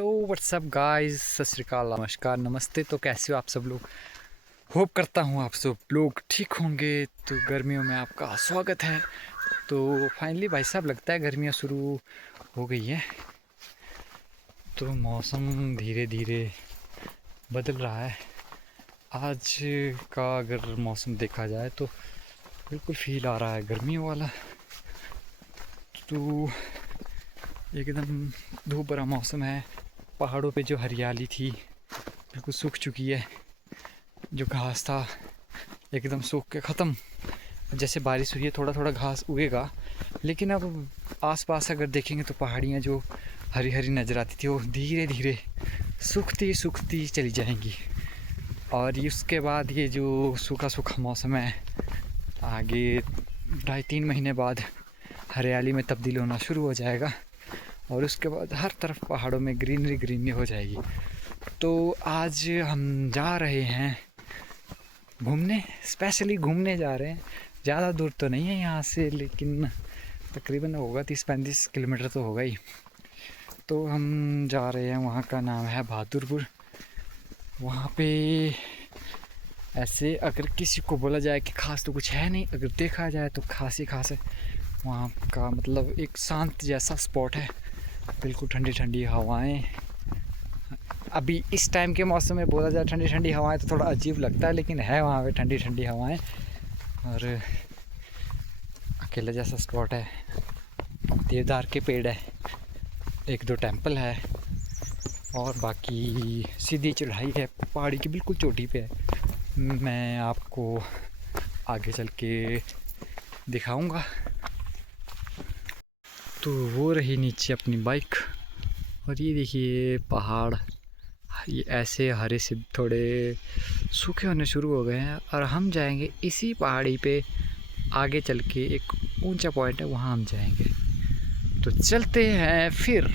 Hello what's up guys, सत श्री अकाल, नमस्कार, नमस्ते। तो कैसे हो आप सब लोग? होप करता हूँ आप सब लोग ठीक होंगे। तो गर्मियों में आपका स्वागत है। तो फाइनली भाई साहब लगता है गर्मियाँ शुरू हो गई हैं। तो मौसम धीरे धीरे बदल रहा है। आज का अगर मौसम देखा जाए तो बिल्कुल फील आ रहा है गर्मियों वाला। तो एकदम धूप भरा मौसम है। पहाड़ों पे जो हरियाली थी बिल्कुल सूख चुकी है। जो घास था एकदम सूख के ख़त्म। जैसे बारिश हुई है थोड़ा थोड़ा घास उगेगा, लेकिन अब आसपास अगर देखेंगे तो पहाड़ियाँ जो हरी हरी नज़र आती थी वो धीरे धीरे सूखती सूखती चली जाएंगी। और उसके बाद ये जो सूखा सूखा मौसम है आगे 2.5-3 महीने बाद हरियाली में तब्दील होना शुरू हो जाएगा। और उसके बाद हर तरफ पहाड़ों में ग्रीनरी ग्रीनरी हो जाएगी। तो आज हम जा रहे हैं घूमने, स्पेशली घूमने जा रहे हैं। ज़्यादा दूर तो नहीं है यहाँ से, लेकिन तकरीबन होगा 30-35 किलोमीटर तो होगा ही। तो हम जा रहे हैं, वहाँ का नाम है बहादुरपुर। वहाँ पे ऐसे अगर किसी को बोला जाए कि खास तो कुछ है नहीं, अगर देखा जाए तो खास ही खास है। वहाँ का मतलब एक शांत जैसा स्पॉट है, बिल्कुल ठंडी ठंडी हवाएं। अभी इस टाइम के मौसम में बोला जाए ठंडी ठंडी हवाएं तो थोड़ा अजीब लगता है, लेकिन है वहाँ पे ठंडी ठंडी हवाएं। और अकेला जैसा स्पॉट है, देवदार के पेड़ है, 1-2 टेंपल है और बाकी सीधी चढ़ाई है, पहाड़ी की बिल्कुल चोटी पे है। मैं आपको आगे चल के दिखाऊंगा। तो वो रही नीचे अपनी बाइक, और ये देखिए पहाड़, ये ऐसे हरे से थोड़े सूखे होने शुरू हो गए हैं। और हम जाएंगे इसी पहाड़ी पे, आगे चल के एक ऊंचा पॉइंट है वहाँ हम जाएंगे। तो चलते हैं फिर।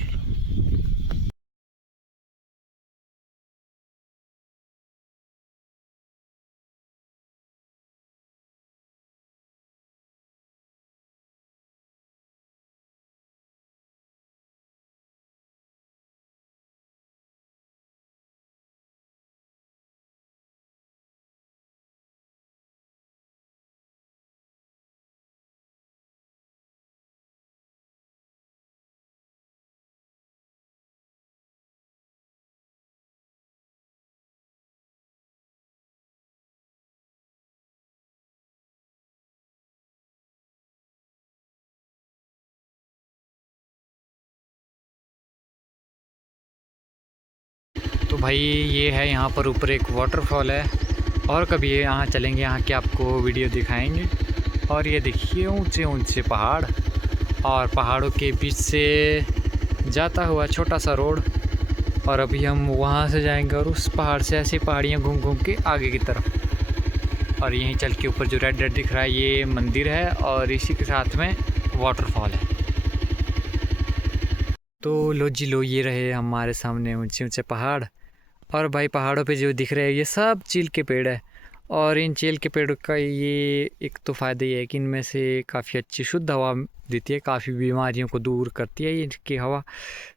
तो भाई ये है, यहाँ पर ऊपर एक वाटरफॉल है, और कभी ये यहाँ चलेंगे, यहाँ के आपको वीडियो दिखाएंगे। और ये देखिए ऊंचे ऊंचे पहाड़, और पहाड़ों के बीच से जाता हुआ छोटा सा रोड। और अभी हम वहाँ से जाएंगे और उस पहाड़ से ऐसी पहाड़ियाँ घूम घूम के आगे की तरफ। और यहीं चल के ऊपर जो रेड रेड दिख रहा है ये मंदिर है, और इसी के साथ में वाटरफॉल है। तो लो जी लो, ये रहे हमारे सामने ऊंचे ऊंचे पहाड़। और भाई पहाड़ों पे जो दिख रहे हैं ये सब चील के पेड़ है। और इन चील के पेड़ों का ये एक तो फ़ायदा ये है कि इनमें से काफ़ी अच्छी शुद्ध हवा देती है, काफ़ी बीमारियों को दूर करती है ये इनकी हवा।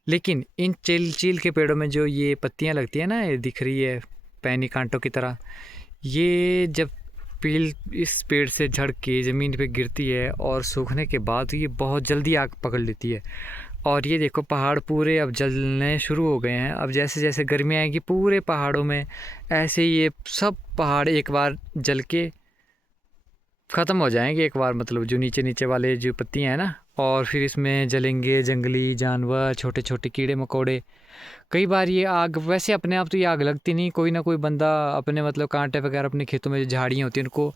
लेकिन इन चील चील के पेड़ों में जो ये पत्तियां लगती है ना, ये दिख रही है पैनी कांटों की तरह, ये जब पील इस पेड़ से झड़ के ज़मीन पे गिरती है और सूखने के बाद ये बहुत जल्दी आग पकड़ लेती है। और ये देखो पहाड़ पूरे अब जलने शुरू हो गए हैं। अब जैसे जैसे गर्मी आएगी पूरे पहाड़ों में ऐसे ये सब पहाड़ एक बार जल के ख़त्म हो जाएंगे एक बार, मतलब जो नीचे नीचे वाले जो पत्तियां हैं ना। और फिर इसमें जलेंगे जंगली जानवर, छोटे छोटे कीड़े मकोड़े। कई बार ये आग वैसे अपने आप तो ये आग लगती नहीं, कोई ना कोई बंदा अपने मतलब कांटे वगैरह अपने खेतों में जो झाड़ियाँ होती हैं उनको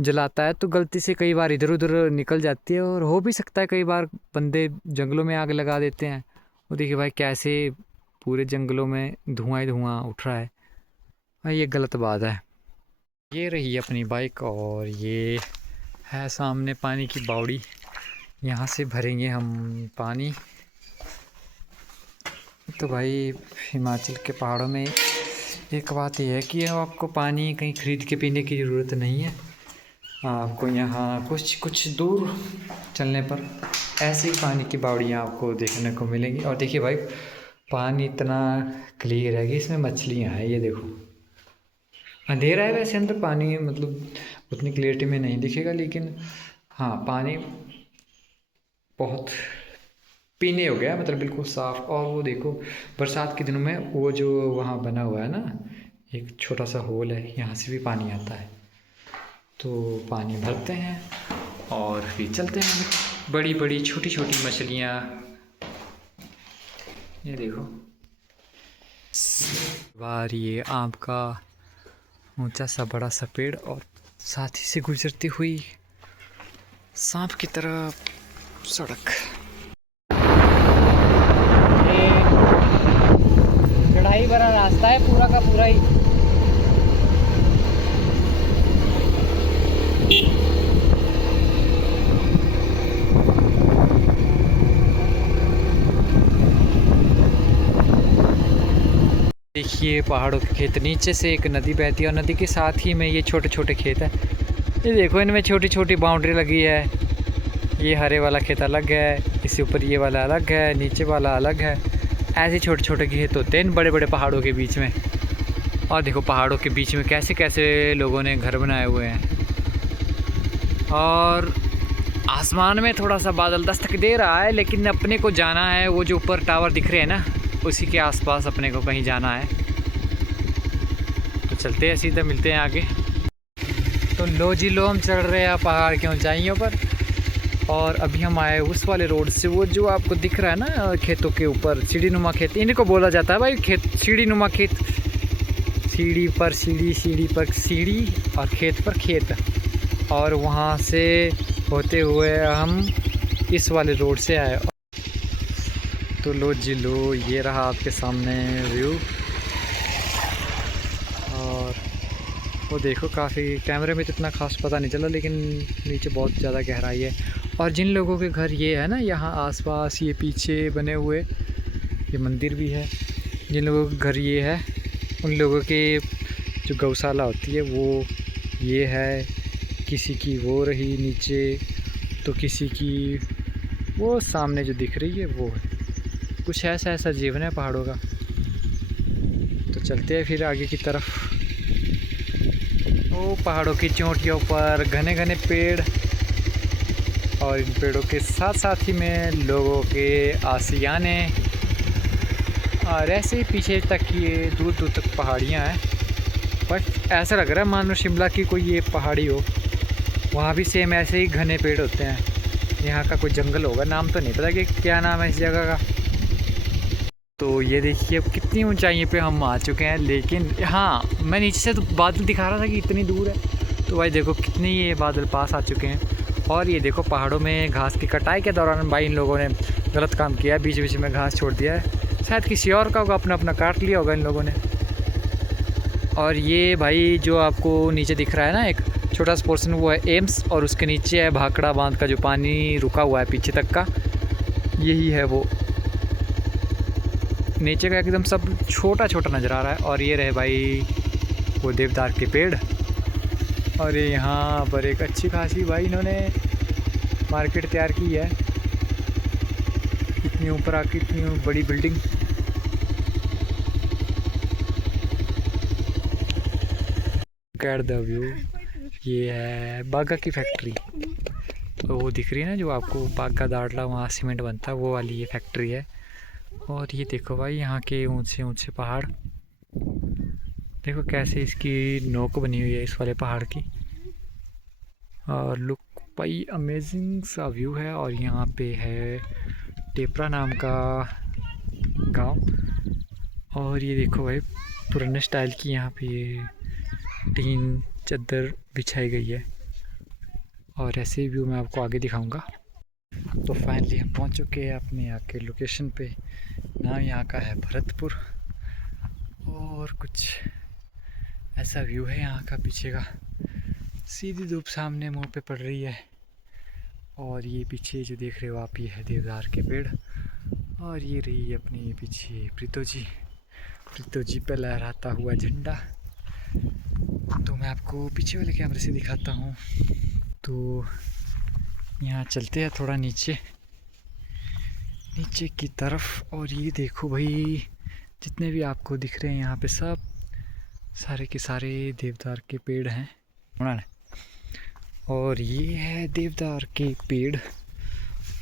जलाता है, तो गलती से कई बार इधर उधर निकल जाती है। और हो भी सकता है कई बार बंदे जंगलों में आग लगा देते हैं। वो देखिए भाई कैसे पूरे जंगलों में धुआं ही धुआं उठ रहा है भाई, ये गलत बात है। ये रही अपनी बाइक, और ये है सामने पानी की बावड़ी, यहाँ से भरेंगे हम पानी। तो भाई हिमाचल के पहाड़ों में एक बात यह है कि आपको पानी कहीं ख़रीद के पीने की ज़रूरत नहीं है। आपको यहाँ कुछ कुछ दूर चलने पर ऐसे ही पानी की बावड़ियाँ आपको देखने को मिलेंगी। और देखिए भाई पानी इतना क्लियर है कि इसमें मछलियाँ हैं। ये देखो, अंधेरा है वैसे अंदर, पानी मतलब उतनी क्लियरिटी में नहीं दिखेगा, लेकिन हाँ पानी बहुत पीने हो गया, मतलब बिल्कुल साफ़। और वो देखो बरसात के दिनों में वो जो वहाँ बना हुआ है ना, एक छोटा सा होल है, यहाँ से भी पानी आता है। तो पानी भरते हैं और फिर चलते हैं। बड़ी बड़ी छोटी छोटी मछलियाँ, ये देखो। बार ये आम का ऊंचा सा बड़ा सा पेड़, और साथ ही से गुजरती हुई सांप की तरह सड़क। ये चढ़ाई भरा रास्ता है पूरा का पूरा ही। देखिए पहाड़ों के खेत, नीचे से एक नदी बहती है और नदी के साथ ही में ये छोटे छोटे खेत है। ये देखो इनमें छोटी छोटी बाउंड्री लगी है। ये हरे वाला खेत अलग है, इसके ऊपर ये वाला अलग है, नीचे वाला अलग है। ऐसे छोटे छोटे खेत होते हैं इन बड़े बड़े पहाड़ों के बीच में। और देखो पहाड़ों के बीच में कैसे कैसे लोगों ने घर बनाए हुए हैं। और आसमान में थोड़ा सा बादल दस्तक दे रहा है, लेकिन अपने को जाना है वो जो ऊपर टावर दिख रहे हैं ना, उसी के आसपास अपने को कहीं जाना है। तो चलते हैं, सीधे मिलते हैं आगे। तो लो जी लो, हम चढ़ रहे हैं पहाड़ की ऊंचाइयों पर। और अभी हम आए उस वाले रोड से, वो जो आपको दिख रहा है ना खेतों के ऊपर, सीढ़ी नुमा खेत इन्हीं को बोला जाता है भाई, खेत सीढ़ी नुमा खेत। सीढ़ी पर सीढ़ी, सीढ़ी पर सीढ़ी और खेत पर खेत। और वहाँ से होते हुए हम इस वाले रोड से आए। तो लो जी लो, ये रहा आपके सामने व्यू। और वो देखो, काफ़ी कैमरे में तो इतना खास पता नहीं चला, लेकिन नीचे बहुत ज़्यादा गहराई है। और जिन लोगों के घर ये है ना यहाँ आसपास, ये पीछे बने हुए, ये मंदिर भी है, जिन लोगों के घर ये है, उन लोगों के जो गौशाला होती है वो ये है। किसी की वो रही नीचे, तो किसी की वो सामने जो दिख रही है वो है। कुछ ऐसा ऐसा जीवन है पहाड़ों का। तो चलते हैं फिर आगे की तरफ। वो पहाड़ों की चोटियों पर घने घने पेड़, और इन पेड़ों के साथ साथ ही में लोगों के आशियाने, और ऐसे ही पीछे तक ये दूर दूर तक पहाड़ियाँ हैं। बट ऐसा लग रहा है मानो शिमला की कोई ये पहाड़ी हो। वहाँ भी सेम ऐसे ही घने पेड़ होते हैं। यहाँ का कोई जंगल होगा, नाम तो नहीं पता कि क्या नाम है इस जगह का। तो ये देखिए अब कितनी ऊंचाई पे हम आ चुके हैं। लेकिन हाँ, मैं नीचे से तो बादल दिखा रहा था कि इतनी दूर है, तो भाई देखो कितनी ये बादल पास आ चुके हैं। और ये देखो पहाड़ों में घास की कटाई के दौरान भाई इन लोगों ने गलत काम किया है, बीच बीच में घास छोड़ दिया है। शायद किसी और का होगा, अपना अपना काट लिया होगा इन लोगों ने। और ये भाई जो आपको नीचे दिख रहा है ना एक छोटा सा पोर्शन, वो है एम्स, और उसके नीचे है भाखड़ा बांध का जो पानी रुका हुआ है पीछे तक का, यही है वो। नीचे का एकदम सब छोटा छोटा नज़र आ रहा है। और ये रहे भाई वो देवदार के पेड़। और ये यहाँ पर एक अच्छी खासी भाई इन्होंने मार्केट तैयार की है। इतनी ऊपर आके इतनी बड़ी बिल्डिंग। Cat the view. ये है बागा की फैक्ट्री। तो वो दिख रही है ना जो आपको बागा दाड़ला, वहाँ सीमेंट बनता है, वो वाली ये फैक्ट्री है। और ये देखो भाई यहाँ के ऊंचे ऊंचे पहाड़, देखो कैसे इसकी नोक बनी हुई है इस वाले पहाड़ की। और लुक भाई अमेजिंग सा व्यू है। और यहाँ पे है टेपरा नाम का गांव। और ये देखो भाई पुराने स्टाइल की यहाँ पे ये टीन चादर बिछाई गई है। और ऐसे ही व्यू मैं आपको आगे दिखाऊंगा। तो फाइनली हम पहुँच चुके हैं अपने यहाँ के लोकेशन पे। नाम यहाँ का है भरतपुर। और कुछ ऐसा व्यू है यहाँ का पीछे का। सीधी धूप सामने मुंह पे पड़ रही है। और ये पीछे जो देख रहे हो आप, ये है देवदार के पेड़। और ये रही अपनी पीछे प्रीतो जी पे लहराता हुआ झंडा। तो मैं आपको पीछे वाले कैमरे से दिखाता हूँ। तो यहाँ चलते हैं थोड़ा नीचे। नीचे की तरफ। और ये देखो भाई, जितने भी आपको दिख रहे हैं यहाँ पे सब सारे के सारे देवदार के पेड़ हैं। और ये है देवदार के पेड़,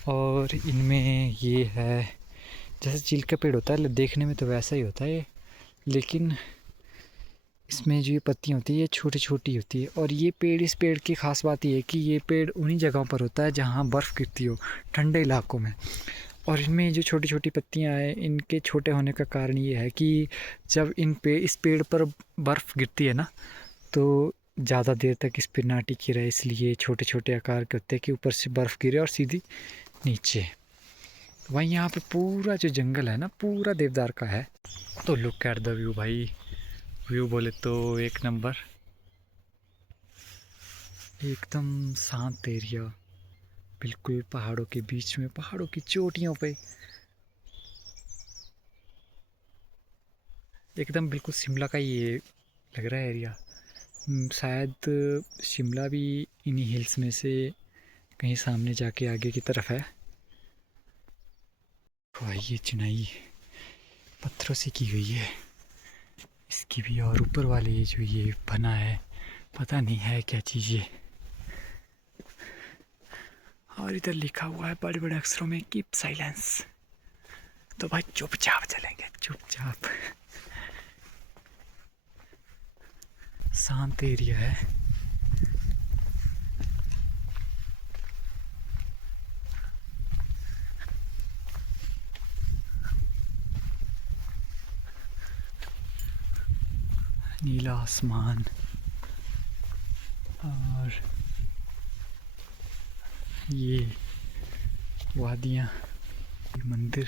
और इनमें ये है जैसे चील का पेड़ होता है, देखने में तो वैसा ही होता है, लेकिन इसमें जो ये पत्तियाँ होती है ये छोटी छोटी होती है। और ये पेड़, इस पेड़ की ख़ास बात ये है कि ये पेड़ उन्हीं जगहों पर होता है जहाँ बर्फ़ गिरती हो, ठंडे इलाकों में। और इनमें जो छोटी छोटी पत्तियाँ हैं, इनके छोटे होने का कारण ये है कि जब इस पेड़ पर बर्फ़ गिरती है ना, तो ज़्यादा देर तक इस पर ना टिकी रहे, इसलिए छोटे छोटे आकार के होते हैं कि ऊपर से बर्फ़ गिरे और सीधी नीचे। वहीं यहाँ पे पूरा जो जंगल है ना, पूरा देवदार का है। तो लुक एट द व्यू भाई, व्यू बोले तो एक नंबर, एकदम शांत एरिया, बिल्कुल पहाड़ों के बीच में, पहाड़ों की चोटियों पे, एकदम बिल्कुल शिमला का ये लग रहा है एरिया। शायद शिमला भी इन्हीं हिल्स में से कहीं सामने जाके आगे की तरफ है। भाई ये चुनाई पत्थरों से की हुई है इसकी भी, और ऊपर वाले ये जो ये बना है, पता नहीं है क्या चीज़ ये। और इधर लिखा हुआ है बड़े बड़े अक्षरों में कीप साइलेंस। तो भाई चुपचाप चलेंगे, चुपचाप, शांत एरिया है। नीला आसमान और ये वादियाँ, ये मंदिर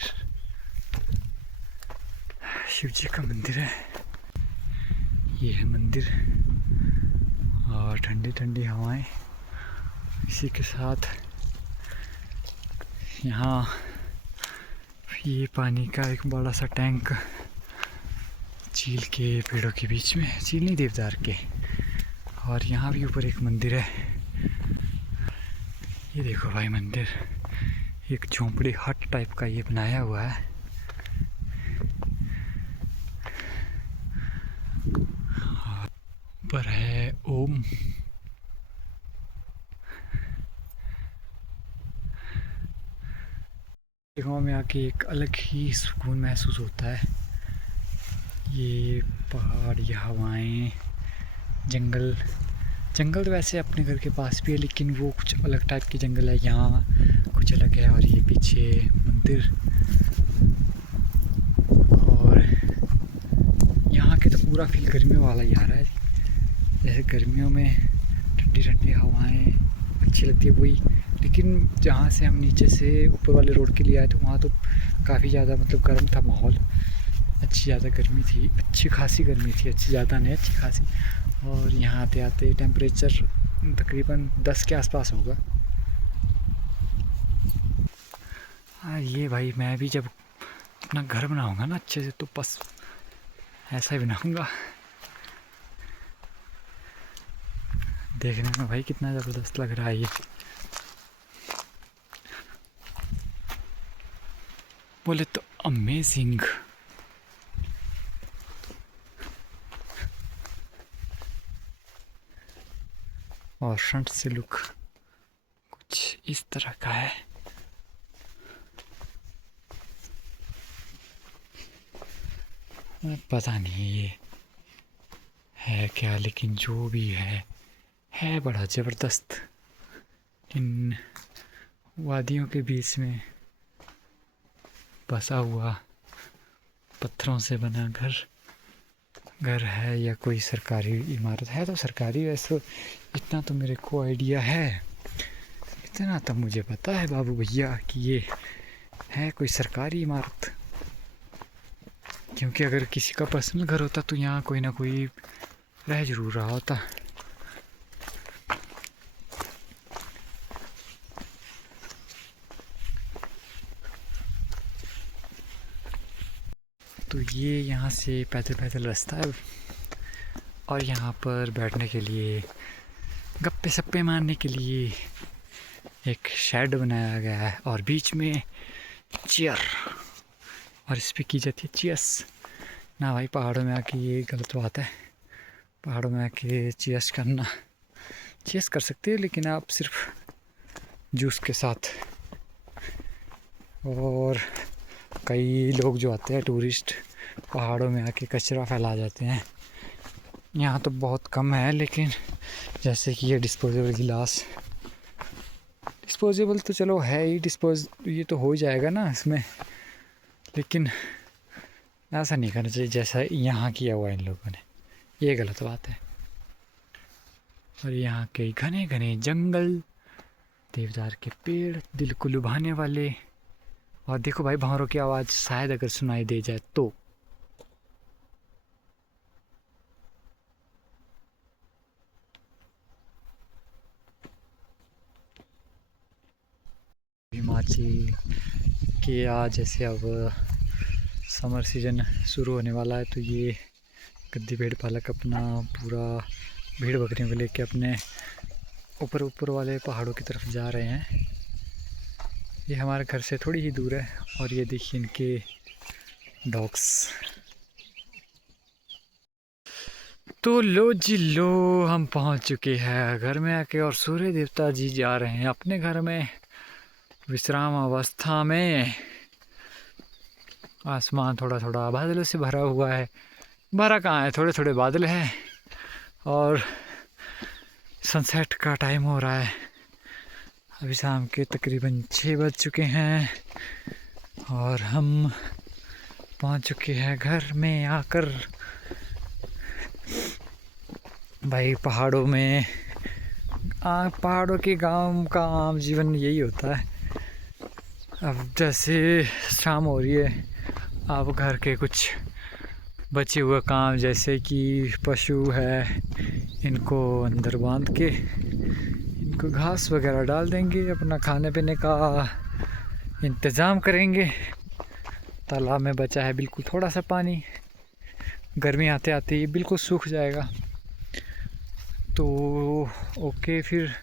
शिव जी का मंदिर है, ये है मंदिर। और ठंडी ठंडी हवाएं, इसी के साथ यहाँ ये पानी का एक बड़ा सा टैंक चील के पेड़ों के बीच में, चील नहीं देवदार के। और यहाँ भी ऊपर एक मंदिर है, ये देखो भाई मंदिर, एक झोंपड़ी हट टाइप का ये बनाया हुआ है। ऊपर है ओम। जगहों में आके एक अलग ही सुकून महसूस होता है। ये पहाड़, ये हवाएं, जंगल, जंगल तो वैसे अपने घर के पास भी है, लेकिन वो कुछ अलग टाइप की जंगल है, यहाँ कुछ अलग है। और ये पीछे मंदिर, और यहाँ के तो पूरा फील गर्मियों वाला ही आ रहा है। जैसे गर्मियों में ठंडी ठंडी हवाएं अच्छी लगती है वही, लेकिन जहाँ से हम नीचे से ऊपर वाले रोड के लिए आए तो वहाँ तो काफ़ी ज़्यादा मतलब गर्म था माहौल, अच्छी ज़्यादा गर्मी थी, अच्छी खासी गर्मी थी, अच्छी ज़्यादा नहीं, अच्छी खासी। और यहाँ आते आते टेम्परेचर तकरीबन 10 के आसपास होगा। हाँ ये भाई, मैं भी जब अपना घर बनाऊँगा ना अच्छे से, तो बस ऐसा ही बनाऊँगा। देखने में भाई कितना ज़बरदस्त लग रहा है ये, बोले तो अमेजिंग। और फ्रंट से लुक कुछ इस तरह का है। पता नहीं ये है क्या, लेकिन जो भी है बड़ा ज़बरदस्त। इन वादियों के बीच में बसा हुआ पत्थरों से बना घर है, या कोई सरकारी इमारत है। तो सरकारी वैसे इतना तो मेरे को आइडिया है, इतना तो मुझे पता है बाबू भैया कि ये है कोई सरकारी इमारत, क्योंकि अगर किसी का पर्सनल घर होता तो यहाँ कोई ना कोई रह जरूर रहा होता। तो ये यहाँ से पैदल पैदल रास्ता है, और यहाँ पर बैठने के लिए, गप्पे सप्पे मारने के लिए एक शेड बनाया गया है। और बीच में चीयर, और इस पर की जाती है चीयर्स ना भाई। पहाड़ों में आके ये गलत बात है, पहाड़ों में आके चीयर्स करना। चीयर्स कर सकते हैं लेकिन आप सिर्फ जूस के साथ। और कई लोग जो आते हैं टूरिस्ट पहाड़ों में आके कचरा फैला जाते हैं। यहाँ तो बहुत कम है, लेकिन जैसे कि ये डिस्पोजेबल गिलास, डिस्पोजेबल तो चलो है ही, ये तो हो जाएगा ना इसमें, लेकिन ऐसा नहीं करना चाहिए जैसा यहाँ किया हुआ इन लोगों ने, ये गलत बात है। और यहाँ के घने घने जंगल, देवदार के पेड़ दिल को लुभाने वाले। और देखो भाई भंवरों की आवाज़ शायद अगर सुनाई दे जाए तो। हिमाचल के आज जैसे अब समर सीजन शुरू होने वाला है, तो ये गद्दी भेड़ पालक अपना पूरा भेड़ बकरियों को लेके अपने ऊपर वाले पहाड़ों की तरफ जा रहे हैं। ये हमारे घर से थोड़ी ही दूर है। और ये देखिए इनके डॉग्स। तो लो जी लो, हम पहुंच चुके हैं घर में आके, और सूर्य देवता जी जा रहे हैं अपने घर में विश्राम अवस्था में। आसमान थोड़ा थोड़ा बादलों से भरा हुआ है, भरा कहाँ है, थोड़े थोड़े बादल हैं। और सनसेट का टाइम हो रहा है, अभी शाम के तकरीबन 6 बज चुके हैं और हम पहुंच चुके हैं घर में आकर। भाई पहाड़ों में पहाड़ों के गांव का आम जीवन यही होता है। अब जैसे शाम हो रही है, आप घर के कुछ बचे हुए काम जैसे कि पशु है, इनको अंदर बांध के इनको घास वगैरह डाल देंगे, अपना खाने पीने का इंतज़ाम करेंगे। तालाब में बचा है बिल्कुल थोड़ा सा पानी, गर्मी आते आते ही बिल्कुल सूख जाएगा। तो ओके, फिर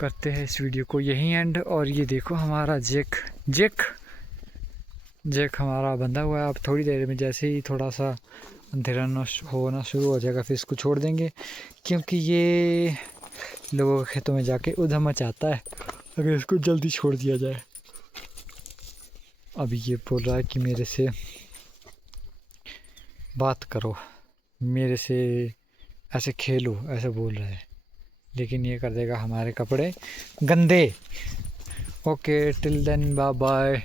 करते हैं इस वीडियो को यहीं एंड। और ये देखो हमारा जेक हमारा बंधा हुआ है। अब थोड़ी देर में जैसे ही थोड़ा सा अंधेरा होना शुरू हो जाएगा, फिर इसको छोड़ देंगे, क्योंकि ये लोगों के खेतों में जाके उधम मचाता है अगर इसको जल्दी छोड़ दिया जाए। अभी ये बोल रहा है कि मेरे से बात करो, मेरे से ऐसे खेलो, ऐसे बोल रहा है, लेकिन ये कर देगा हमारे कपड़े गंदे। Okay till then, bye bye.